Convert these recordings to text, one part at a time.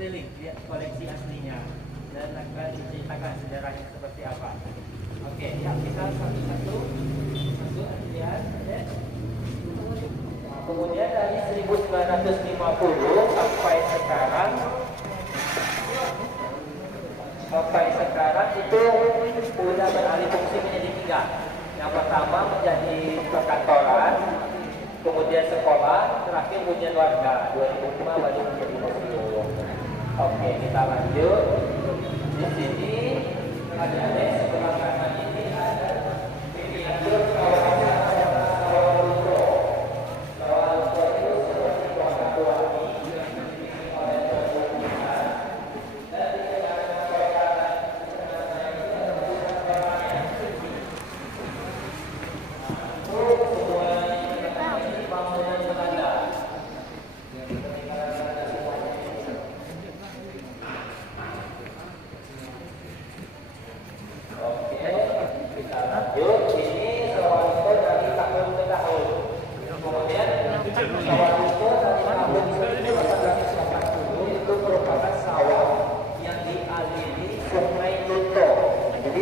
keliling lihat koleksi aslinya dan akan diceritakan sejarahnya seperti apa. Oke, ya kita satu-satu masuk lihat ya. Kemudian dari 1950 sampai sekarang itu sudah beralih fungsi menjadi tiga. Yang pertama menjadi perkantoran, kemudian sekolah, terakhir hunian warga. 2005 baru menjadi museum. Oke, kita lanjut. Di sini ada sebelah kanan ini ada miniatur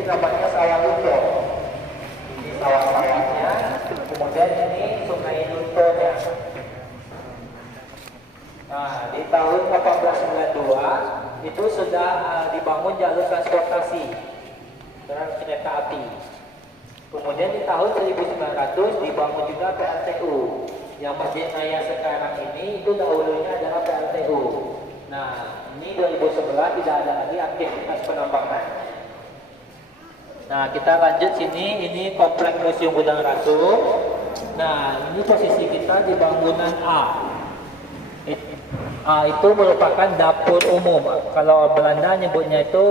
namanya sawah lunto. Ini sawah-sawahnya, kemudian ini sungai luntonya. Nah, di tahun 1892 itu sudah dibangun jalur transportasi kereta api. Kemudian di tahun 1900 dibangun juga PLTU. Yang Masjid Raya sekarang ini itu dahulunya adalah PLTU. Nah, ini 2011 tidak ada lagi aktivitas penambangan. Nah, kita lanjut sini, ini kompleks Museum Gudang Ratu. Nah, ini posisi kita di bangunan A. A itu merupakan dapur umum. Kalau Belanda nyebutnya itu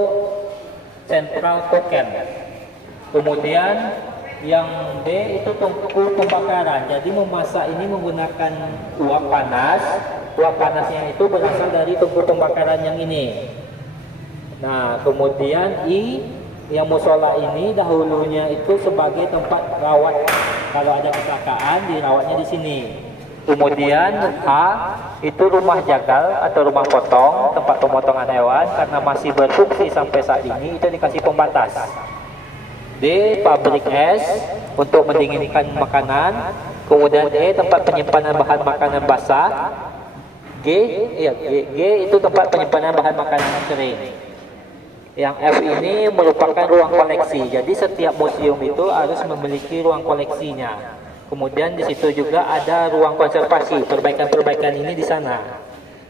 Central Koken. Kemudian yang B itu tungku pembakaran. Jadi memasak ini menggunakan uap panas. Uap panasnya itu berasal dari tungku pembakaran yang ini. Nah, kemudian I yang musola ini dahulunya itu sebagai tempat rawat. Kalau ada kecelakaan dirawatnya di sini. Kemudian H itu rumah jagal atau rumah potong, tempat pemotongan hewan, karena masih berfungsi sampai saat ini itu dikasih pembatas. D pabrik es untuk mendinginkan makanan. Kemudian E tempat penyimpanan bahan makanan basah. G itu tempat penyimpanan bahan makanan kering. Yang F ini merupakan ruang koleksi. Jadi setiap museum itu harus memiliki ruang koleksinya. Kemudian di situ juga ada ruang konservasi. Perbaikan-perbaikan ini di sana.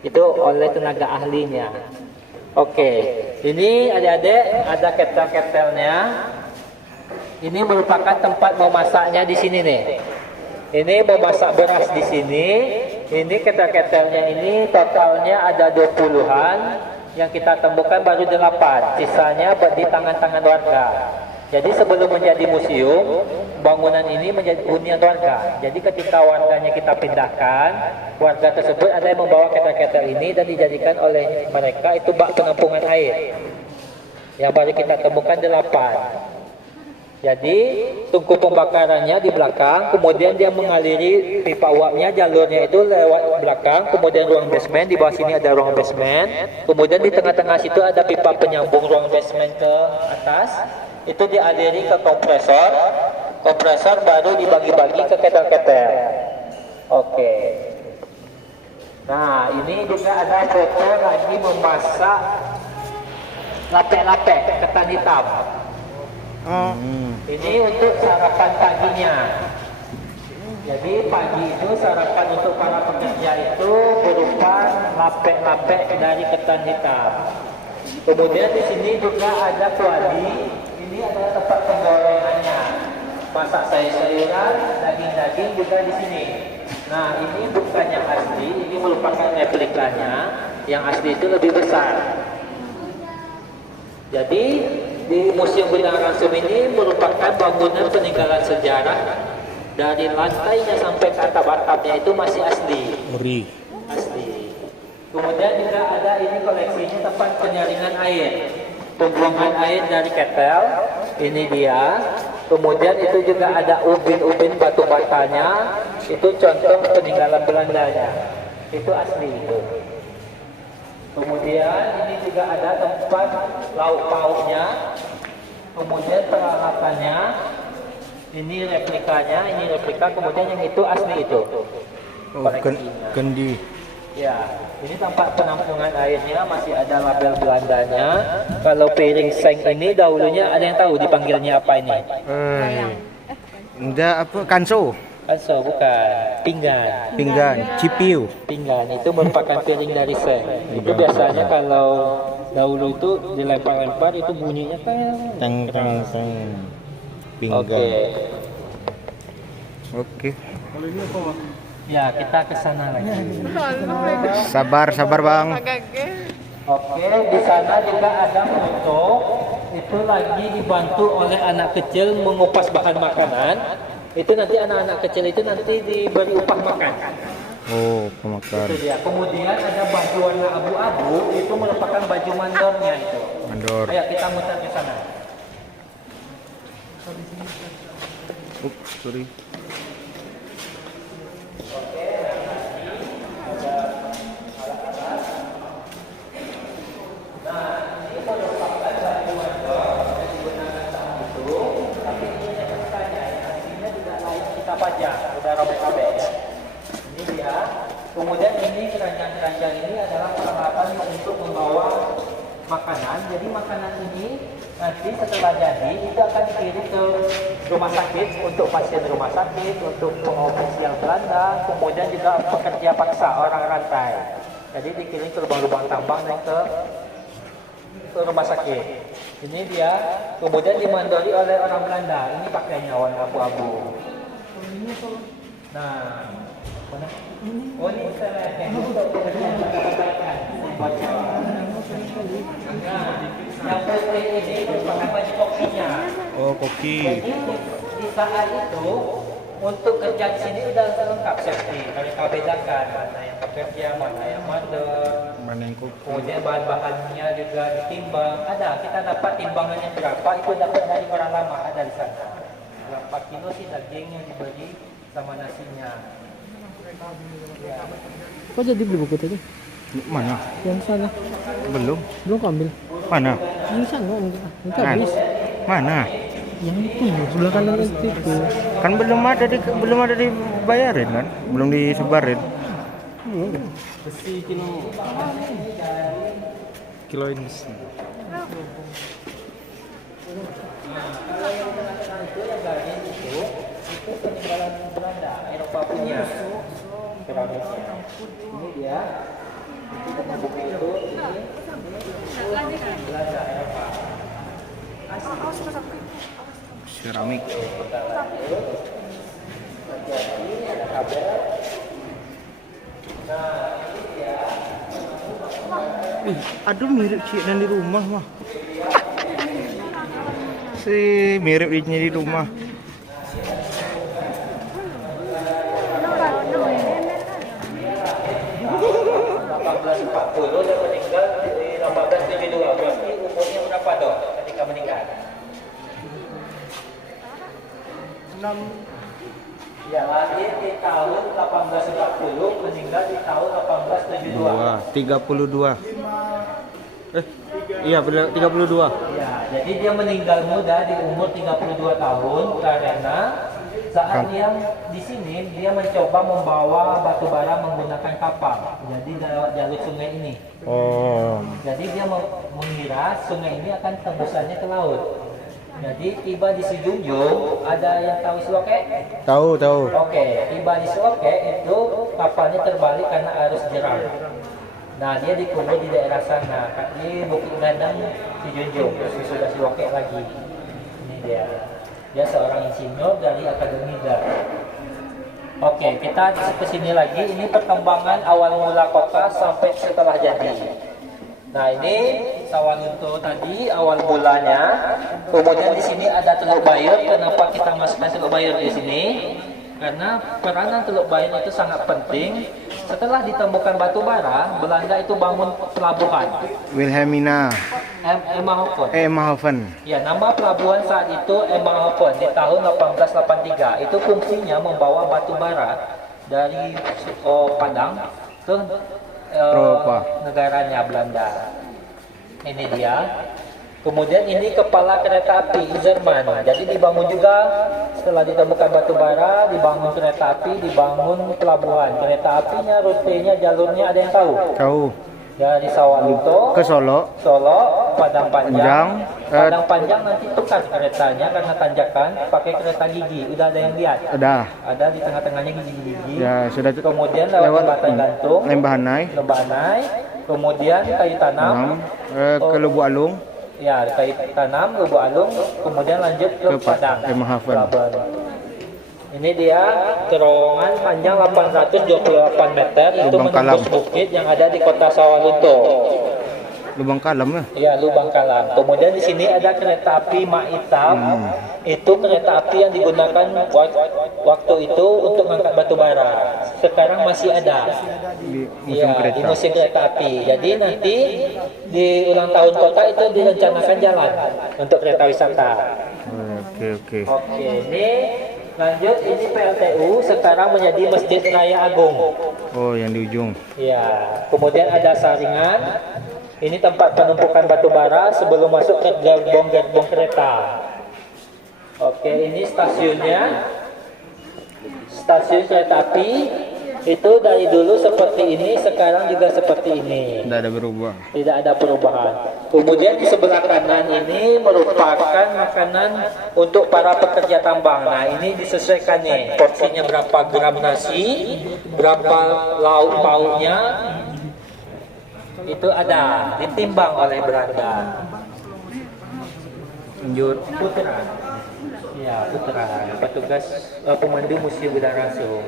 Itu oleh tenaga ahlinya. Oke, ini adik-adik ada ketel-ketelnya. Ini merupakan tempat memasaknya di sini nih. Ini memasak beras di sini. Ini ketel-ketelnya ini totalnya ada 20-an. Yang kita temukan baru 8, sisanya di tangan-tangan warga. Jadi sebelum menjadi museum, bangunan ini menjadi hunian warga. Jadi ketika warganya kita pindahkan, warga tersebut ada yang membawa ketel-ketel ini dan dijadikan oleh mereka itu bak penampungan air. Yang baru kita temukan 8. Jadi tungku pembakarannya di belakang, kemudian dia mengaliri pipa uapnya, jalurnya itu lewat belakang, kemudian ruang basement, di bawah sini ada ruang basement, kemudian di tengah-tengah situ ada pipa penyambung ruang basement ke atas, itu dialiri ke kompresor, kompresor baru dibagi-bagi ke ketel-ketel. Oke. Nah, ini juga ada foto lagi memasak lapek-lapek ketan hitam. Ini untuk sarapan paginya. Jadi pagi itu sarapan untuk para pekerja itu berupa lapek-lapek dari ketan hitam. Kemudian di sini juga ada kuali. Ini adalah tempat penggorengannya. Masak sayur-sayuran, daging-daging juga di sini. Nah, ini bukan yang asli, ini merupakan replikanya. Yang asli itu lebih besar. Jadi di Museum Gudang Rasum ini merupakan bangunan peninggalan sejarah. Dari lantainya sampai ke atap-atapnya itu masih asli. Asli. Kemudian juga ada ini koleksinya tempat penyaringan air. Pembuangan air dari ketel. Ini dia. Kemudian itu juga ada ubin-ubin batu batanya. Itu contoh peninggalan Belandanya. Itu asli itu. Kemudian ini juga ada tempat lauk pauknya. Kemudian peralatannya. Ini replika. Kemudian yang itu asli itu. Kendi. Ya, ini tempat penampungan airnya, masih ada label Belandanya. Kalau piring seng ini dahulunya ada yang tahu dipanggilnya apa ini? Enggak apa, kanso. Kanso bukan, Pinggan, cipiu. Pinggan itu merupakan piring dari seng. Itu biasanya kalau dahulu itu dilempar-lempar itu bunyinya Teng. Pinggan. Oke. Ya, kita ke sana lagi. Sabar Bang. Oke, di sana juga ada foto. Itu lagi dibantu oleh anak kecil mengupas bahan makanan. Itu nanti anak-anak kecil itu nanti diberi upah makan. Oh, pemakan. Itu dia. Kemudian ada baju warna abu-abu, itu merupakan baju mandornya itu. Mandor. Ayo kita muter ke sana. Sorry. Pajak, udah robek-robek ya. Ini dia. Kemudian ini keranjang-keranjang ini adalah peralatan untuk membawa makanan. Jadi makanan ini nanti setelah jadi itu akan dikirim ke rumah sakit untuk pasien rumah sakit, untuk pengobatan yang Belanda, kemudian juga pekerja paksa orang rantai. Jadi dikirim ke lubang-lubang tambang dan ke rumah sakit. Ini dia. Kemudian dimandori oleh orang Belanda. Ini pakainya warna abu-abu. Nah, mana? Oh ini untuk perbaikan. Yang putih ini merupakan baju kokinya. Oh, koki. Jadi di saat itu untuk kerja di sini udah lengkap safety. Mereka bedakan mana yang pekerja, mana yang mandor, Mana yang koki? kemudian bahan-bahannya juga ditimbang. Ada, kita dapat timbangannya berapa itu dapat dari orang lama, ada di sana. 4 kilo sih dagingnya dibagi sama nasinya. Ya. Kok jadi beli buku tadi? Mana? Yang sana. Belum. Belum kau ambil. Mana? Yang sana enggak. Enggak habis. Mana? Yang itu sebelah kanan itu. Kan belum ada dibayarin kan? Belum disebarin. Besi kilo ini. Itu yang bagian itu peninggalan Belanda, Eropa punya keramiknya. Ini dia. Buku itu ini Belanda Eropa. Keramik. Ada kabel. Nah, ini dia. Aduh mirip Cik dan di rumah mah. Mirip ini di rumah. Dulu dia meninggal di 1872. Berarti umurnya berapa dong ketika meninggal? 6. Ya, lahir di tahun 1840, meninggal di tahun 1872. 32. Iya benar 32. Ya, jadi dia meninggal muda di umur 32 tahun karena saat dia di sini dia mencoba membawa batu bara menggunakan kapal. Jadi lewat jalur sungai ini. Oh. Jadi dia mengira sungai ini akan tembusannya ke laut. Jadi tiba di Sijunjung, ada yang tahu Sloke? Tahu. Oke, tiba di Sloke itu kapalnya terbalik karena arus jeram. Nah, dia dikubur di daerah sana, di Bukit Gandang, Sijunjung, terus sudah Sloke lagi. Ini dia. Dia seorang insinyur dari Akademi Dar. Oke, kita ke sini lagi. Ini perkembangan awal mula kota sampai setelah jadi. Nah, ini Sawalunto tadi awal mulanya. Kemudian di sini ada Teluk Bayur. Kenapa kita masukkan Teluk Bayur di sini? Karena peranan Teluk Bayur itu sangat penting. Setelah ditemukan batu bara, Belanda itu bangun pelabuhan. Wilhelmina. Emmahofen. Ya, nama pelabuhan saat itu Emmahofen di tahun 1883. Itu fungsinya membawa batu bara dari Padang ke Eropa. negaranya Belanda. Ini dia. Kemudian ini kepala kereta api Jerman. Jadi dibangun juga setelah ditemukan batu bara, dibangun kereta api, dibangun pelabuhan. Kereta apinya, rutenya, jalurnya ada yang tahu? Tahu. Dari Sawalunto Ke Solo. Solo, Padang Panjang. Panjang, Padang Panjang nanti tukar keretanya karena tanjakan pakai kereta gigi. Udah ada yang lihat? Ada di tengah-tengahnya gigi-gigi. Ya, sudah Kemudian lewat jembatan gantung, Lembahanai. Lembahanai, kemudian kayu tanam, Ke Lubuk Alung. ya kayu tanam, Lubuk Alung, kemudian lanjut ke Padang. Emahafan. Pelabuhan. Ini dia terowongan panjang 828 meter itu Lubang Kalam. menembus bukit yang ada di kota Sawalunto. Lubang Kalam ya. Ya, Lubang Kalam. Kemudian di sini ada kereta api Mak Hitam. Itu kereta api yang digunakan waktu itu untuk mengangkat batu bara. Sekarang masih ada. Di musim Ya, kereta. di musim kereta api. Jadi nanti di ulang tahun kota itu direncanakan jalan untuk kereta wisata. Oke. Oke, ini lanjut, ini PLTU sekarang menjadi Masjid Raya Agung. Oh, yang di ujung. Ya, kemudian ada saringan. Ini tempat penumpukan batu bara sebelum masuk ke gerbong-gerbong kereta. Oke, ini stasiunnya. Stasiun kereta api itu dari dulu seperti ini, sekarang juga seperti ini. Tidak ada berubah. Tidak ada perubahan. Kemudian di sebelah kanan ini merupakan makanan untuk para pekerja tambang. Nah, ini disesuaikan nih, porsinya berapa gram nasi, berapa lauk pauknya, itu ada, ditimbang oleh Belanda. Lanjut. Putra. Ya, Putra, petugas pemandu Museum Budaya Rasul.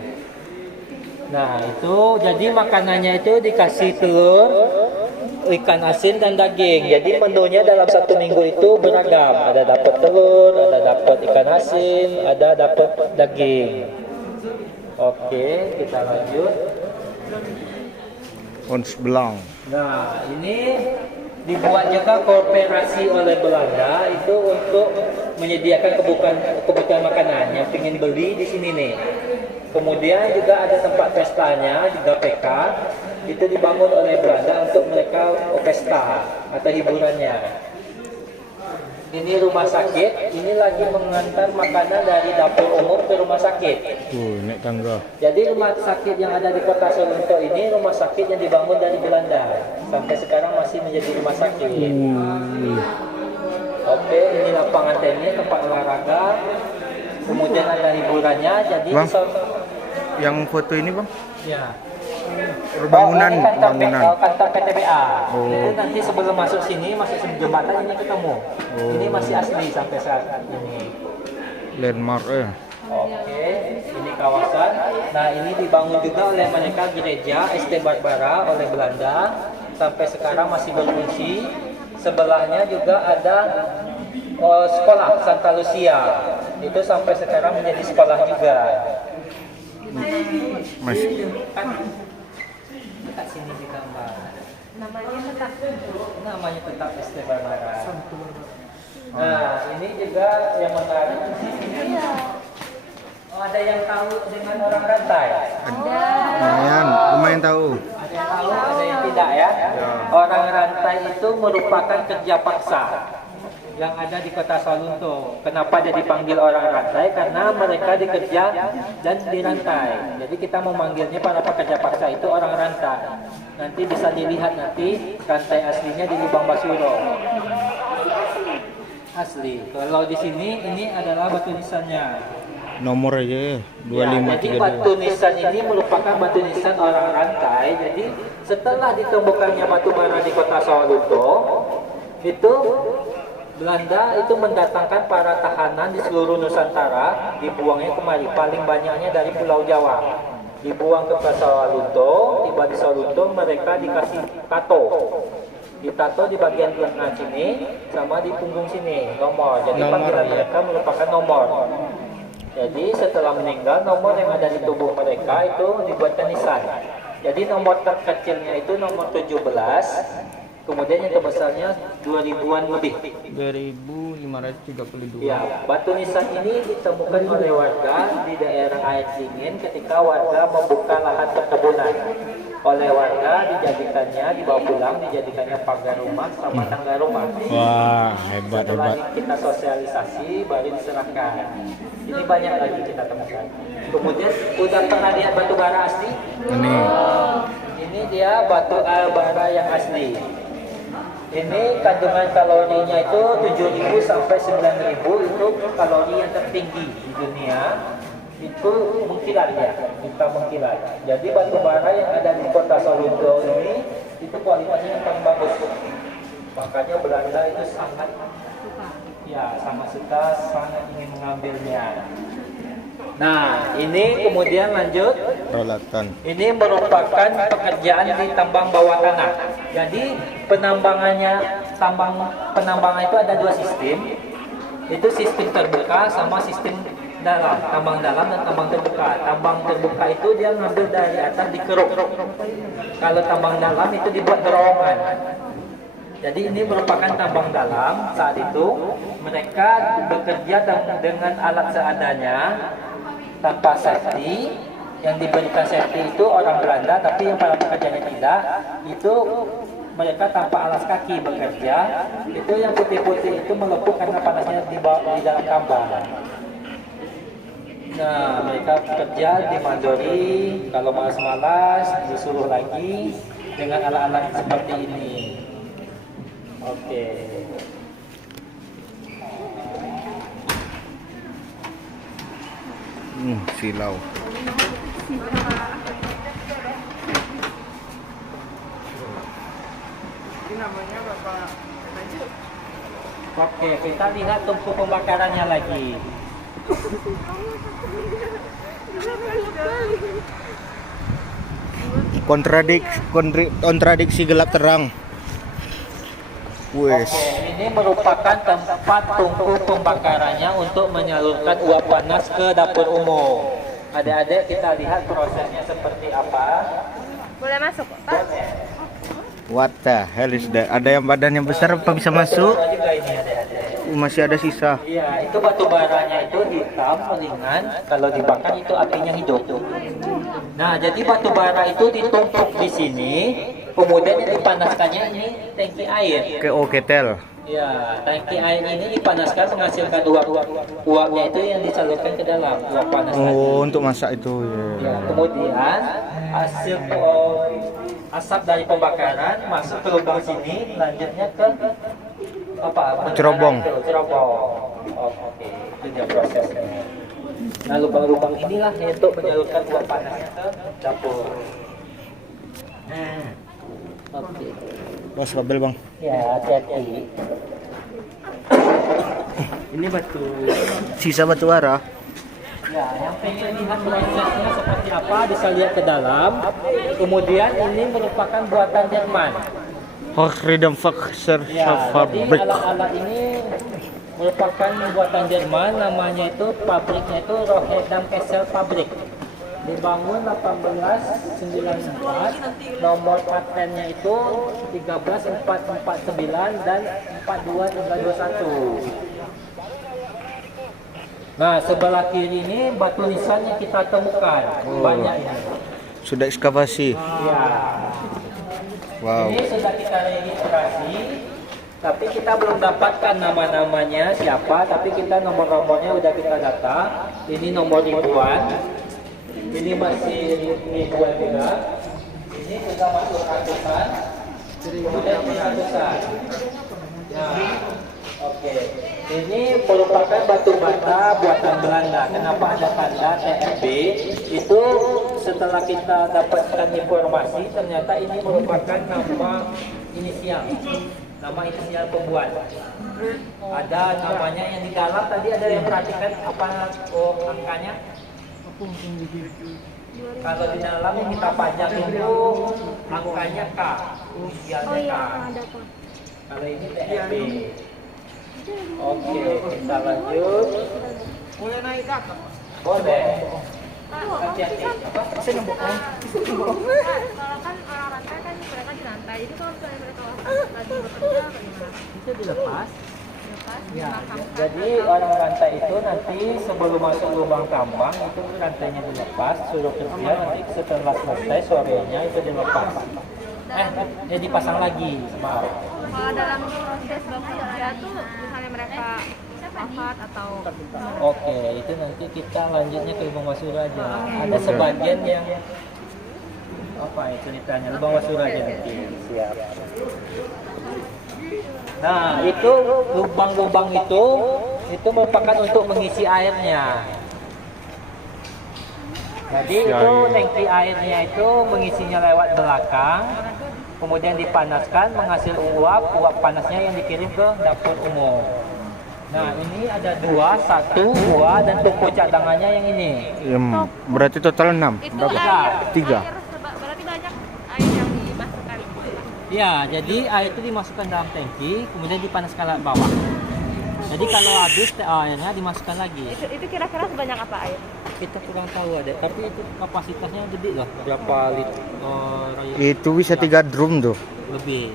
Nah, itu jadi makanannya itu dikasih telur, ikan asin dan daging. Jadi menunya dalam satu minggu itu beragam. Ada dapat telur, ada dapat ikan asin, ada dapat daging. Oke, kita lanjut. Ons Belang. Nah, ini dibuat juga kooperasi oleh Belanda itu untuk menyediakan kebutuhan makanan yang ingin beli di sini nih. Kemudian juga ada tempat pestanya di GPK, itu dibangun oleh Belanda untuk mereka pesta atau hiburannya. Ini rumah sakit, ini lagi mengantar makanan dari dapur umum ke rumah sakit. Naik tangga. Jadi rumah sakit yang ada di kota Sawalunto ini rumah sakit yang dibangun dari Belanda. Sampai sekarang masih menjadi rumah sakit. Oke, ini lapangan tenis, tempat olahraga. Kemudian ada hiburannya, jadi Bang, yang foto ini bang? ya. Bangunan, ini bangunan. kantor PTBA. Oh. Itu nanti sebelum masuk sini, masuk jembatan ini ketemu. Ini masih asli sampai saat ini. Landmark ya. Oke, ini kawasan. Nah, ini dibangun juga oleh mereka gereja ST Barbara oleh Belanda. Sampai sekarang masih berfungsi. Sebelahnya juga ada sekolah Santa Lucia. Itu sampai sekarang menjadi sekolah juga. Mas. Dekat sini digambar. Namanya Namanya tetap ST Barbara. Nah, ini juga yang menarik. Iya. Oh, ada yang tahu dengan orang rantai? Lumayan tahu. Ada yang tahu, ada yang tidak ya? Orang rantai itu merupakan kerja paksa yang ada di kota Sawalunto. Kenapa dia dipanggil orang rantai? Karena mereka dikerja dan dirantai. Jadi kita memanggilnya para pekerja paksa itu orang rantai. Nanti bisa dilihat nanti rantai aslinya di Lubang Basuro. Asli. Kalau di sini ini adalah batu nisannya. Nomor aja ya. Ya, jadi batu 2532. nisan ini merupakan batu nisan orang rantai. Jadi setelah ditemukannya batu bara di kota Sawalunto, itu Belanda itu mendatangkan para tahanan di seluruh Nusantara, dibuangnya kemari. Paling banyaknya dari Pulau Jawa. Dibuang ke Sawalunto, tiba di Sawalunto mereka dikasih tato. Ditato di bagian lengan sini sama di punggung sini, nomor. Jadi panggilan mereka merupakan nomor. Jadi setelah meninggal, nomor yang ada di tubuh mereka itu dibuatkan nisan. Jadi nomor terkecilnya itu nomor 17, Kemudian yang terbesarnya 2000-an lebih. 2532. Ya, batu nisan ini ditemukan oleh warga di daerah air dingin ketika warga membuka lahan perkebunan. Oleh warga dibawa pulang, dijadikannya pagar rumah sama tangga rumah. Wah, hebat Setelah hebat. kita sosialisasi baru diserahkan. Ini banyak lagi kita temukan. Kemudian udah pernah lihat batu bara asli? Ini Ini dia batu bara yang asli. Ini kandungan kalorinya itu 7.000 sampai 9.000, itu kalori yang tertinggi di dunia. Itu mengkilat ya, kita mengkilat. Jadi batu bara yang ada di kota Solundo ini itu kualitasnya yang paling bagus. Makanya Belanda itu sangat suka, sangat ingin mengambilnya. Nah, ini kemudian lanjut. peralatan. Ini merupakan pekerjaan di tambang bawah tanah. Jadi penambangan itu ada dua sistem. Itu sistem terbuka sama sistem dalam, tambang dalam dan tambang terbuka. Tambang terbuka itu dia ngambil dari atas dikeruk. Kalau tambang dalam itu dibuat terowongan. Jadi ini merupakan tambang dalam. Saat itu mereka bekerja dengan alat seadanya, tanpa safety. Yang diberikan safety itu orang Belanda, tapi yang para pekerjanya tidak. Itu mereka tanpa alas kaki bekerja. Itu yang putih-putih itu melepuh karena panasnya di dalam tambang. Nah, mereka bekerja dimandori, kalau malas-malas disuruh lagi dengan alat-alat seperti ini. Oke. Silau. Oke, kita lihat tungku pembakarannya lagi. Kontradiksi gelap terang. Wes. Oke, ini merupakan tempat tungku pembakarannya untuk menyalurkan uap panas ke dapur umum. Adik-adik kita lihat prosesnya seperti apa. Boleh masuk, Pak? What the hell is that? Ada yang badannya besar apa bisa masuk? Ada juga ini adik-adik. Masih ada sisa. Iya, itu batu baranya itu hitam, ringan. Kalau dibakar itu apinya hidup. Nah, jadi batu bara itu ditumpuk di sini, kemudian yang dipanaskannya ini tangki air. Ketel. Ya, tangki air ini dipanaskan menghasilkan uapnya itu yang disalurkan ke dalam uap panas tadi. Oh, untuk masak itu Ya, ya. kemudian hasil asap dari pembakaran masuk ke lubang sini, lanjutnya ke apa? Cerobong. Cerobong. Oh, oke, itu dia prosesnya. Nah, lubang-lubang inilah untuk menyalurkan uap panasnya ke dapur. Oke. Bos kabel bang. Ya, hati-hati. Ini batu. Sisa batu bara. Ya, yang pengen lihat prosesnya seperti apa bisa lihat ke dalam. Kemudian ini merupakan buatan Jerman. Freedom Faxer Ya, jadi Fabrik. alat-alat ini merupakan buatan Jerman. Namanya itu pabriknya itu Rotterdam Kessel Fabrik. Dibangun 1894. Nomor patennya itu 13449 dan 42321. Nah, sebelah kiri ini batu nisan yang kita temukan. Banyak ini. Sudah ekskavasi. Ya. Wow. Ini sudah kita registrasi, tapi kita belum dapatkan nama-namanya siapa, tapi kita nomor-nomornya udah kita data. Ini nomor ribuan. Ini masih ribuan juga. Ini sudah masuk ratusan. Kemudian ini ratusan. Nah, oke. Ini merupakan batu bata buatan Belanda. Kenapa ada tanda TFB? Itu setelah kita dapatkan informasi, ternyata ini merupakan nama inisial pembuat. Ada namanya yang di dalam tadi, ada yang perhatikan apa angkanya? Kalau di dalam yang kita pajang itu angkanya K, inisialnya K. Kalau ini TFB. Oke, kita lanjut. Boleh naik ke atas? Boleh. Hati-hati. Apa? Kalau kan orang rantai kan mereka di lantai. Jadi kalau misalnya mereka lagi bekerja bagaimana? Itu dilepas. Lepas, Ya, dimakamkan, jadi atau- orang rantai itu nanti sebelum masuk lubang tambang itu rantainya dilepas, suruh kerja nanti setelah selesai sorenya itu dilepas. Ya dipasang lagi, maaf. Kalau dalam proses bekerja tuh misalnya mereka wafat atau Oke, itu nanti kita lanjutnya ke lubang wasura aja. Ada sebagian yang apa ya ceritanya lubang wasura aja nanti. Siap. Nah, itu lubang-lubang itu merupakan untuk mengisi airnya. Jadi itu tangki airnya itu mengisinya lewat belakang, kemudian dipanaskan menghasil uap panasnya yang dikirim ke dapur umum. Nah, ini ada dua, dan tungku cadangannya yang ini. Berarti total 6. itu Berapa? air, 3. berarti banyak air yang dimasukkan. Ya, jadi air itu dimasukkan dalam tangki, kemudian dipanaskan lewat bawah. Jadi kalau habis airnya dimasukkan lagi. Itu kira-kira sebanyak apa air? Kita kurang tahu ada, tapi itu kapasitasnya gede loh. Berapa liter? Itu bisa 3 drum tuh. Lebih.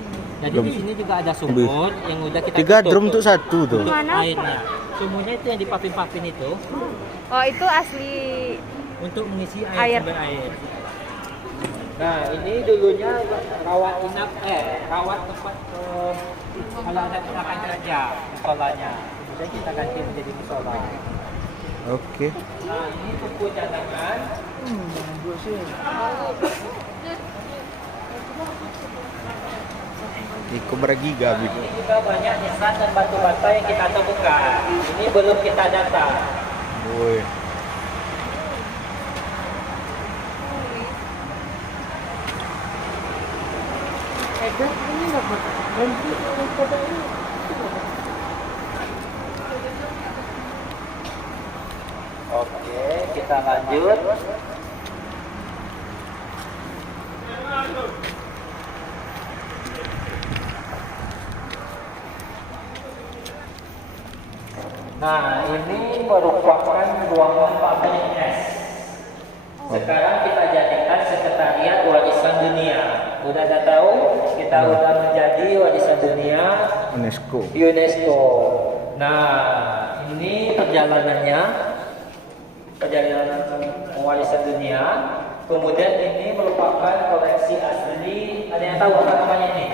Jadi di sini juga ada sumur yang udah kita 3 tutup drum tuh satu tuh. untuk Mana, airnya. Sumurnya itu yang dipapin-papin itu Oh, itu asli untuk mengisi Air. sumber air. Nah, ini dulunya rawat inap rawat tempat kalau ada akan kerja musolanya. Kemudian kita ganti menjadi musola. Oke. Nah, ini tungku cadangan. Iko bergiga gitu. Ini juga banyak nisan dan batu bata yang kita temukan. Ini belum kita data. Woi. Oke, kita lanjut. Nah, ini merupakan ruangan pabrik es. Sekarang kita jadikan sekretariat warisan dunia. Udah ada tahu? Kita udah menjadi warisan dunia UNESCO. Nah, ini perjalanannya, perjalanan warisan dunia. Kemudian ini merupakan koleksi asli. Ada yang tahu apa namanya ini?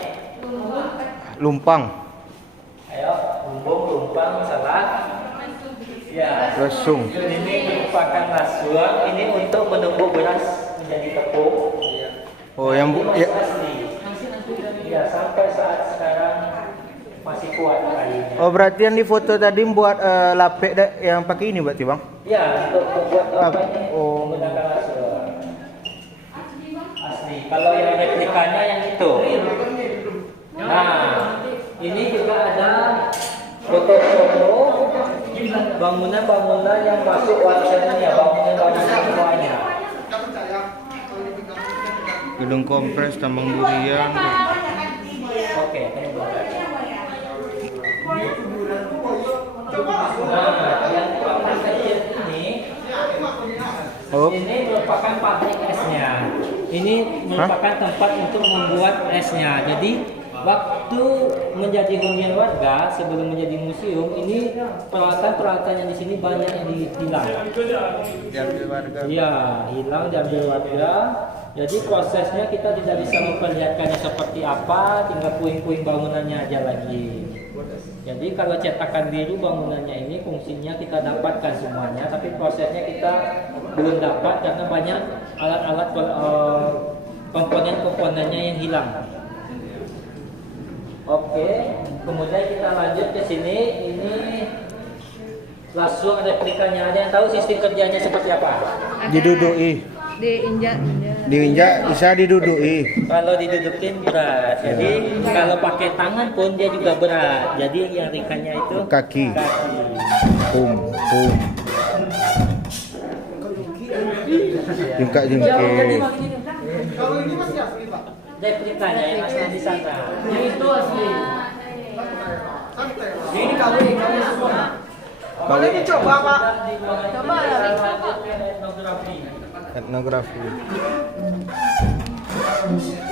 Lumpang. Ayo, lumpang, salah. Ya, Lesung. ini merupakan lasuang. Ini untuk menumbuk beras menjadi tepung. Oh, yang Ini masih asli. Ya, sampai saat sekarang masih kuat kayunya. Oh, berarti yang di foto tadi buat lapek yang pakai ini berarti, Bang? Ya, untuk membuat apa ini Oh. menggunakan lasuang. Asli. Kalau yang replikanya yang itu. Nah, ini juga ada foto-foto bangunan-bangunan yang masuk warisan dunia, bangunan-bangunan semuanya. Gedung kompres, tambang durian. Oke, tunggu. Nah, yang pabrik kecil ini, Oh, ini merupakan pabrik esnya. Ini merupakan tempat untuk membuat esnya. Jadi waktu menjadi hunian warga sebelum menjadi museum, ini peralatan-peralatan yang di sini banyak yang hilang. diambil warga. Iya, hilang diambil warga. Jadi prosesnya kita tidak bisa memperlihatkannya seperti apa, tinggal puing-puing bangunannya aja lagi. Jadi kalau cetakan biru bangunannya ini fungsinya kita dapatkan semuanya, tapi prosesnya kita belum dapat karena banyak alat-alat komponen-komponennya yang hilang. Oke, kemudian kita lanjut ke sini. Ini lasuang replikanya. Ada yang tahu sistem kerjanya seperti apa? Diduduki. Diinjak bisa diduduki. Kalau didudukin berat. Jadi kalau pakai tangan pun dia juga berat. Jadi yang ringannya itu Kaki. Pum. Jengkak-jengkik. Replikanya yang asli di sana. Yang itu asli. Jadi ini kawin semua. Coba ya. Etnografi.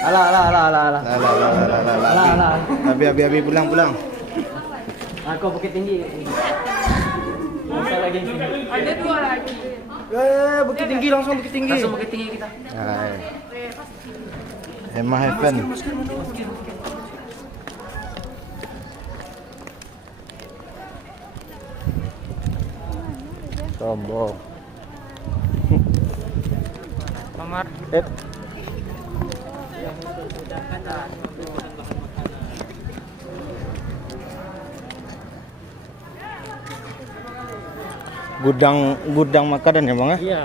Alah. Lah. Abi pulang. Aku Bukit Tinggi. Masa lagi sini. Ada 2 lagi. Bukit Tinggi langsung Bukit Tinggi. Langsung Bukit Tinggi kita. Hai. Emma Heaven. Sombong. Mamar. Gudang makanan ya bang ya? Iya.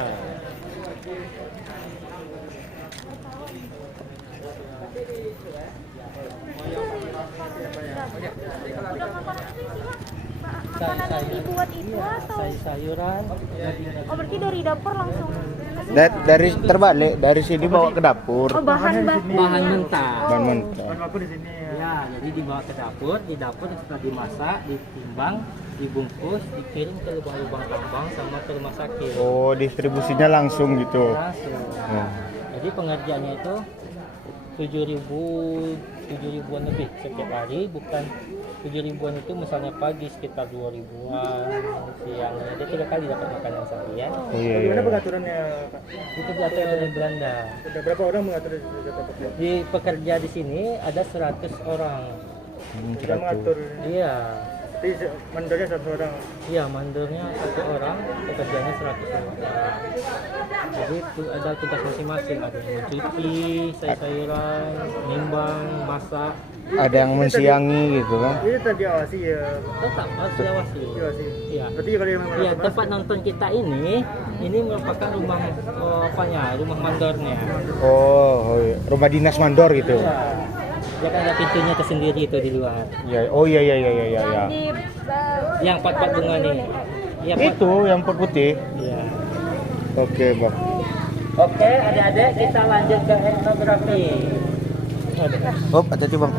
Makanan yang dibuat itu atau? Sayuran. Oh berarti dari dapur langsung. Dari terbalik dari sini bawa ke dapur. Oh bahan mentah. Bahan mentah. Ya, jadi dibawa ke dapur, di dapur setelah dimasak, ditimbang, dibungkus, dikirim ke lubang-lubang tambang sama ke rumah sakit. Oh, distribusinya langsung gitu. Langsung. Oh. Jadi pengerjaannya itu 7.000-an lebih setiap hari, bukan 7.000-an itu misalnya pagi sekitar 2.000-an, siangnya dia 3 kali dapat makanan sehari ya. Oh iya. Gimana pengaturannya, Pak? Itu diatur oleh Belanda. Udah berapa orang mengatur di tempat ini? Di pekerja di sini ada 100 orang. Sudah mengatur. Iya. Tapi mandornya 1 orang. Iya, mandornya 1 orang, pekerjaannya 100 orang. Jadi itu ada tugas masing-masing, ada yang mencuci, sayur-sayuran, nimbang, masak. Ada yang mensiangi gitu kan? Ini tadi diawasi ya. Tetap harus diawasi. Diawasi. Iya. Berarti kalau yang Iya, tempat nonton kita ini merupakan rumah rumah mandornya. Oh, iya. Rumah dinas mandor gitu. Iya. Dia kan ada pintunya tersendiri itu di luar. Ya, oh iya. Di Yang pot-pot bunga nih. Iya, pot. Itu yang pot putih. Iya. Oke, bang. Oke, adik-adik kita lanjut ke etnografi. Oh, hati-hati bang.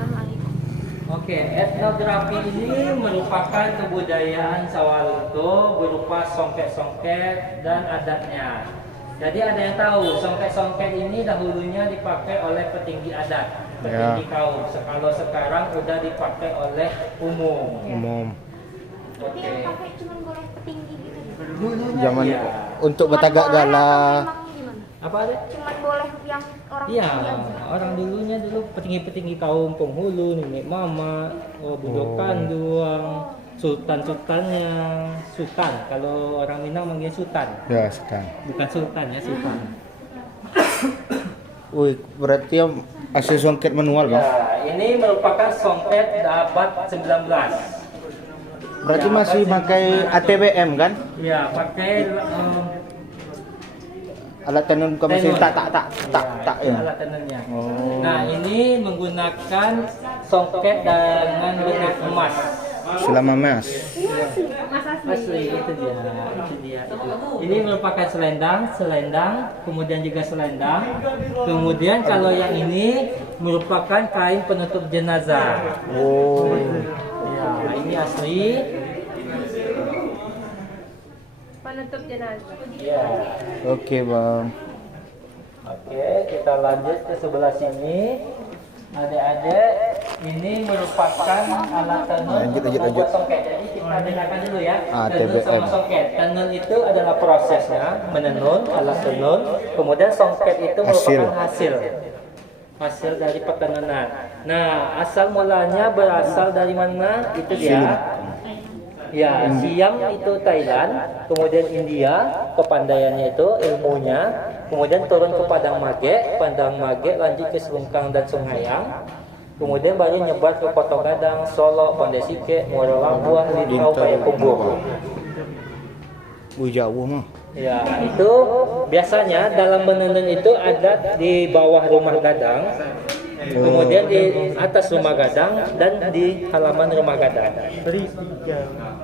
Oke, etnografi ini merupakan kebudayaan Sawalunto berupa songket-songket dan adatnya. Jadi ada yang tahu, songket-songket ini dahulunya dipakai oleh petinggi adat, petinggi kaum. Kalau sekarang udah dipakai oleh umum. Berarti yang pakai cuma boleh tinggi gitu. Dulunya Zaman iya. untuk Cuman betagak boleh atau gala. memang gimana? Apa ada? Cuman boleh yang orang Iya, tinggi aja. orang dulunya dulu petinggi-petinggi kaum penghulu, nenek mama, budokan doang, sultan-sultannya, sultan. Kalau orang Minang manggil sultan, Ya, sekarang. bukan sultan ya, sultan. Wih, berarti yang asli songket manual bang. Ya, ini merupakan songket abad 19. Berarti Ya, masih abad pakai 19. ATBM kan? Ya, pakai Alat tenun bukan mesin tenun. tak ya. Alat tenunnya. Oh. Nah, ini menggunakan songket dengan bentuk emas. Selama mas. Asli itu dia. Ini merupakan selendang, kemudian juga selendang. Kemudian kalau yang ini merupakan kain penutup jenazah. Oh. Ya, ini asli. Penutup jenazah. Ya. Oke bang. Oke, kita lanjut ke sebelah sini. Adik-adik, ini merupakan alat tenun Lanjut. untuk membuat songket. Jadi kita dengarkan dulu ya. Tenun TBM. sama songket. Tenun itu adalah prosesnya menenun, alat tenun. Kemudian songket itu merupakan hasil dari petenunan. Nah, asal mulanya berasal dari mana? Itu dia. Ya, Siam itu Thailand, kemudian India, kepandaiannya itu, ilmunya, kemudian turun ke Padang Mage, lanjut ke Selungkang dan Sunghayang, kemudian baru nyebar ke Koto Gadang, Solo, Pandai Sike, Muara Labuan, Lintau, Payakumbuh. Jauh mah. Ya, itu biasanya dalam menenun itu ada di bawah rumah gadang, kemudian di atas rumah gadang, dan di halaman rumah gadang.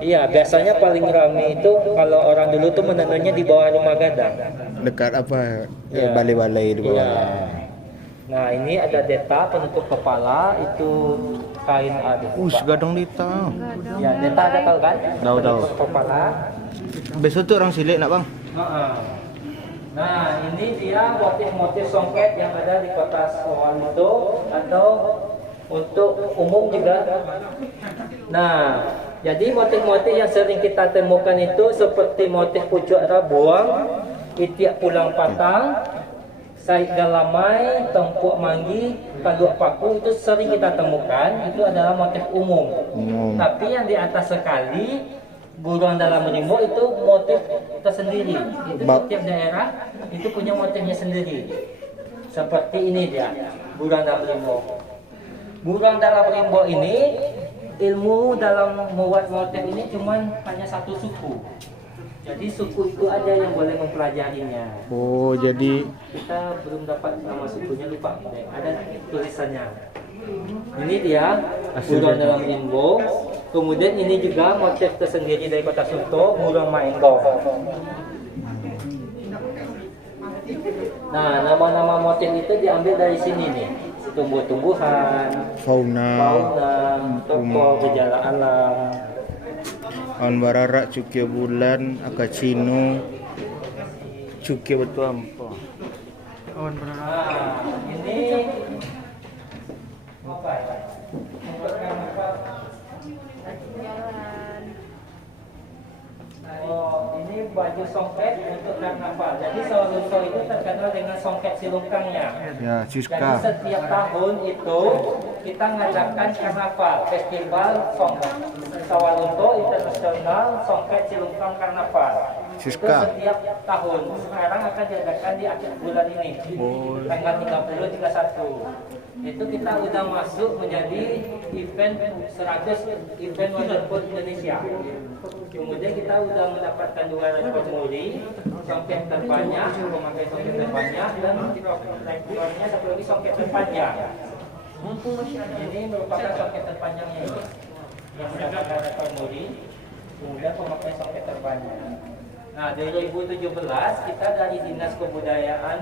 Iya, biasanya paling ramai itu kalau orang dulu tuh menenunnya di bawah rumah gadang. Dekat apa? Ya. Balai-balai di bawah. Iya. Nah, ini ada deta penutup kepala, itu kain aduh. Gadang dita. Ya, deta ada tahu kan? Tahu. Kepala. Besok tuh orang silik nak bang. Nah, ini dia motif-motif songket yang ada di kota Sawalunto atau untuk umum juga. Nah, jadi motif-motif yang sering kita temukan itu seperti motif pucuk rabuang, itiak pulang patang, said galamai, tengkuk manggi, kaluk paku itu sering kita temukan. Itu adalah motif umum. Tapi yang di atas sekali burung dalam rimbo itu motif tersendiri. Itu setiap daerah itu punya motifnya sendiri. Seperti ini dia, burung dalam rimbo. Burung dalam rimbo ini ilmu dalam membuat motif ini cuman hanya satu suku. Jadi suku itu aja yang boleh mempelajarinya. Oh, jadi Kita belum dapat nama sukunya, lupa. Ada tulisannya. Ini dia burung dalam rimbo. Kemudian ini juga motif tersendiri dari kota Sunto, burung maenggo. Nah, nama-nama motif itu diambil dari sini nih. Tumbuh-tumbuhan, fauna, tokoh, gejala alam. awan bararak, cukia bulan, akacino, cukia betul apa? Awan berarak. Nah, ini apa ya? Jalan. Oh, ini baju songket untuk karnaval. Jadi Sawalunto itu terkenal dengan songket silungkangnya. Ya, Jadi Siska. setiap tahun itu kita mengadakan karnaval, festival songket Sawalunto International Songket Silungkang Karnaval. Siska. Itu setiap tahun. Sekarang akan diadakan di akhir bulan ini, tanggal 30, 31. Itu kita udah masuk menjadi event 100 event Wonderful Indonesia. Kemudian kita udah mendapatkan 200 muri, songket terbanyak, memakai songket terbanyak, dan rekornya satu lagi songket terpanjang. Ini merupakan songket terpanjangnya ini, yang mendapatkan rekor muri, kemudian pemakai songket terbanyak. Nah, 2017 kita dari Dinas Kebudayaan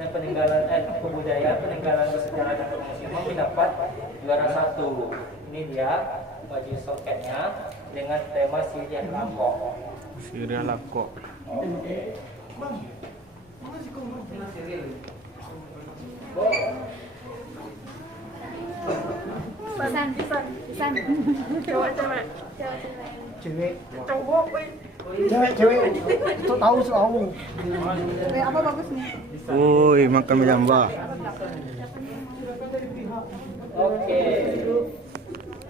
dan peninggalan peninggalan bersejarah dan permusiman mendapat juara 1. Ini dia baju songketnya dengan tema Siriah Lako. Siriah Lako. Pisan. Cewek. Cewek. Itu tahu soal. Apa bagus nih? Woi, makan menjambah. Oke.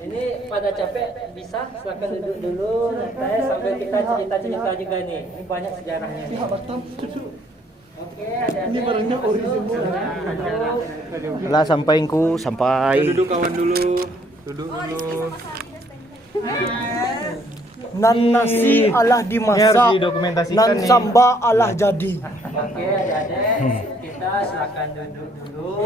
Ini pada capek bisa silakan duduk dulu santai sambil kita cerita-cerita juga nih. Ini banyak sejarahnya. Oke, ada. Ini barangnya original. Lah sampaiku, sampai. Duduk kawan dulu. Duduk dulu. Nan nasi Allah dimasak, nan samba Allah jadi. Oke, adik-adik, kita silakan duduk dulu.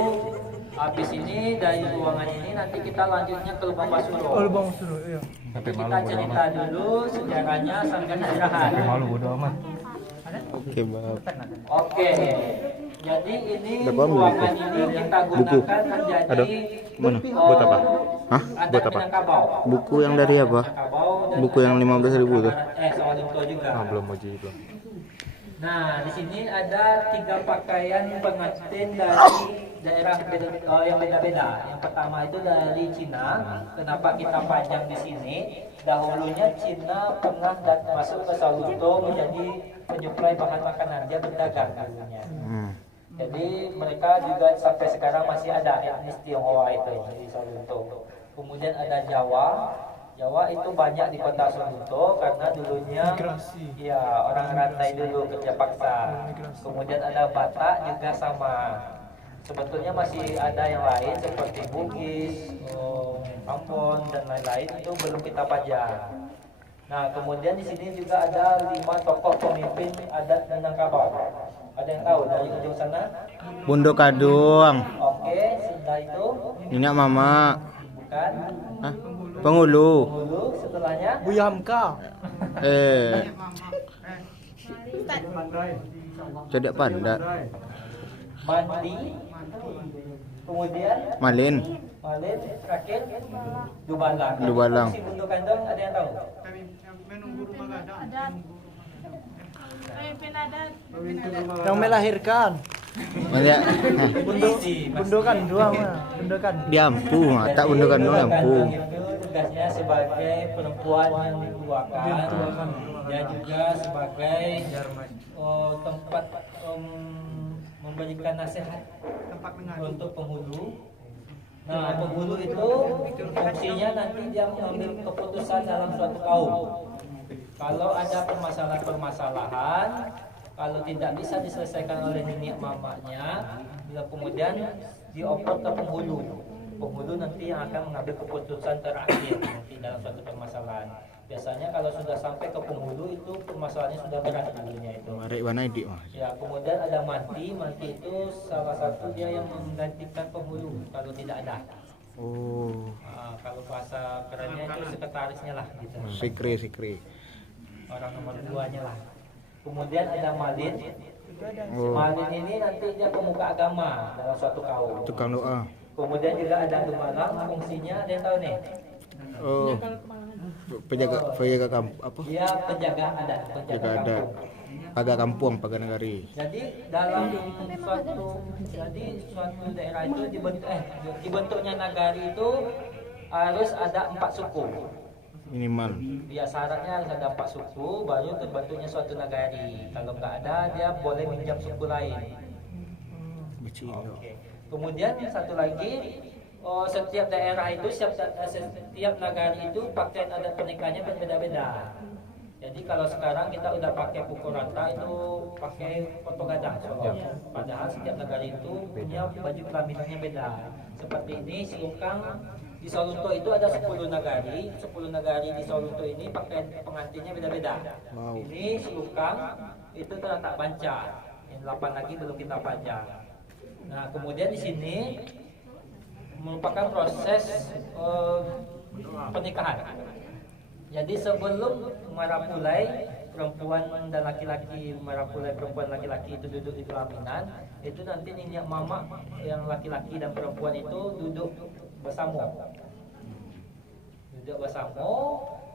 Habis ini dari ruangan ini nanti kita lanjutnya ke Lubang Basuro. Bang suruh, iya. Jadi kita cerita dulu sejarahnya sampai istirahat. Oke, Bang. Oke. Jadi ini Berapa buku? ruangan ini kita gunakan menjadi Ada? Mana? Buat apa? Hah? adat Buat apa? Minangkabau. Buku yang dari apa? Minangkabau dan Buku yang 15.000 tuh. Sawalunto juga. Belum uji belum. Nah, di sini ada 3 pakaian pengantin dari daerah yang beda-beda. Yang pertama itu dari Cina. Kenapa kita panjang di sini? Dahulunya Cina pernah masuk ke Sawalunto menjadi penyuplai bahan makanan. Dia berdagang dulunya. Jadi mereka juga sampai sekarang masih ada etnis Tionghoa itu di Sawalunto. Kemudian ada Jawa. Jawa itu banyak di kota Sawalunto karena dulunya ya orang rantai dulu kerja paksa. Kemudian ada Batak juga sama. Sebetulnya masih ada yang lain seperti Bugis, Ambon dan lain-lain itu belum kita pajang. Nah, kemudian di sini juga ada 5 tokoh pemimpin adat Minangkabau. Ada yang tahu dari ujung sana? Bundo Kadung. Oke, setelah itu Nina Mama. bukan Hah? Penghulu. dulu, setelahnya Buya Hamka. Tidak pandai. Mandi, Kemudian Malin. Malin, terakhir Dubalang. Dubalang. Si Bundo Kandang ada yang tahu? Pemimpin adat. Yang melahirkan. Banyak. Bundukan dua mah. Bundukan. Di Ampu, tak bundukan dong Ampu. Kandang itu tugasnya sebagai perempuan yang dituakan. Dia juga sebagai tempat memberikan nasihat untuk penghulu. Nah, penghulu itu fungsinya nanti dia mengambil keputusan dalam suatu kaum. Kalau ada permasalahan-permasalahan, kalau tidak bisa diselesaikan oleh nenek mamanya, kemudian dioper ke penghulu. Penghulu nanti yang akan mengambil keputusan terakhir nanti dalam suatu permasalahan. Biasanya kalau sudah sampai ke penghulu itu permasalahannya sudah berat dulunya itu. Mari mana di? Ya, kemudian ada manti. Manti itu salah satu dia yang menggantikan penghulu kalau tidak ada. Oh, Kalau bahasa kerennya itu sekretarisnya lah gitu. sikri. Orang nomor 2-nya lah. Kemudian ada malin. Oh, Malin ini nanti dia pemuka agama dalam suatu kaum. tukang doa. Kemudian juga ada dumalang, fungsinya ada yang tahu nih. Oh, penjaga kampung apa? Dia penjaga adat, Penjaga adat. kampung. Paga kampung, paga negari. Jadi dalam suatu daerah itu dibentuknya nagari itu harus ada 4 suku. Minimal. Ya, syaratnya harus ada 4 suku baru terbentuknya suatu nagari. Kalau nggak ada, dia boleh minjam suku lain. Becil. Oke. Kemudian satu lagi, setiap daerah itu, setiap nagari itu pakaian adat pernikahannya berbeda-beda. Jadi kalau sekarang kita udah pakai pukul rata itu pakai foto gadang. Padahal setiap negara itu punya baju kelaminannya beda. Seperti ini Silukang di Solunto itu ada 10 nagari. 10 nagari di Solunto ini pakaian pengantinnya beda-beda. Wow. Ini Silukang itu terletak banca. Yang 8 lagi belum kita pajang. Nah, kemudian di sini merupakan proses pernikahan. Jadi sebelum marapulai perempuan dan laki-laki, marapulai perempuan laki-laki itu duduk di pelaminan, itu nanti nenek mama yang laki-laki dan perempuan itu duduk bersama. Duduk bersama,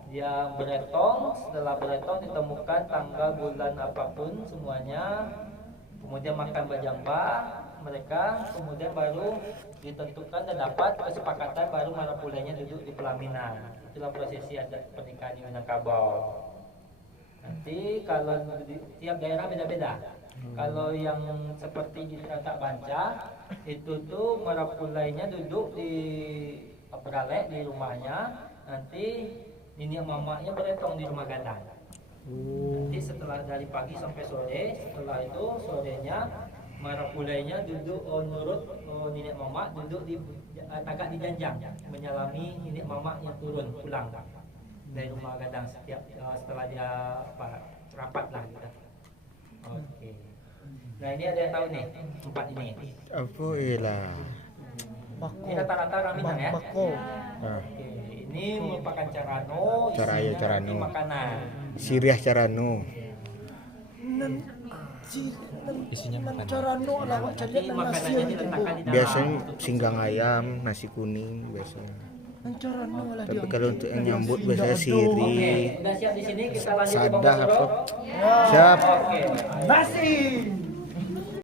dia beretong, setelah beretong ditemukan tanggal bulan apapun semuanya, kemudian makan bajamba mereka, kemudian baru ditentukan dan dapat kesepakatan baru marapulainya duduk di pelaminan. Itulah prosesi adat pernikahan di Minangkabau. Nanti kalau di tiap daerah beda-beda. Kalau yang seperti di Teratak Banca itu tuh marapulainya duduk di Peralek di rumahnya, nanti nenek mamanya beretong di rumah gadang. Nanti setelah dari pagi sampai sore, setelah itu sorenya marapulainya duduk nurut nenek mama duduk di tagak di janjang menyalami nenek mama yang turun pulang dari rumah gadang setiap setelah dia rapat lah gitu. Oke. Nah, ini ada yang tahu nih tempat ini. Apa ialah? Ini rata-rata orang Minang ya. Bako. Oke. Ini merupakan carano, Caraya, isinya carano. nanti makanan. Siriah carano. Isinya carano lah wak Nanti cadet nasi makanannya yang diletakkan di dalam. Biasanya singgang ayam, nasi kuning biasanya. carano lah Tapi dia. kalau untuk yang nyambut biasanya Oke, sirih, udah siap di sini kita lanjut ke sadah Bang apa? Suro. Siap. Oke. Nasi.